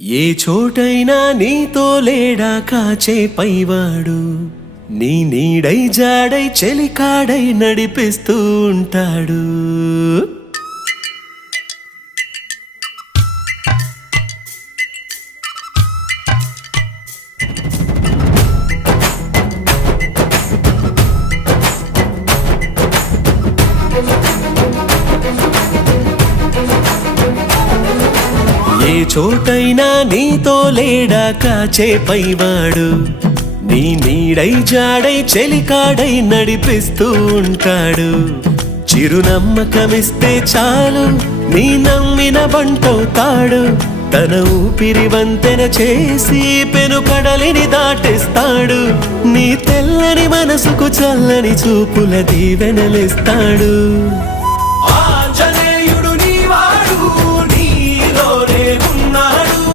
ఏ చోటైనా నీతో లేడా కాచే పైవాడు, నీ నీడై జాడై చెలికాడై నడిపిస్తూ ఉంటాడు. ఏ చోటైనా నీతో లేడా కాచే పైవాడు, నీ నీడై జాడై చెలికాడై నడిపిస్తూ ఉంటాడు. చిరునమ్మకమిస్తే చాలు నీ నమ్మిన బంటవుతాడు. తన ఊపిరి వంతెన చేసి పెను కడలిని దాటిస్తాడు. నీ తెల్లని మనసుకు చల్లని చూపుల దీవెనలిస్తాడు.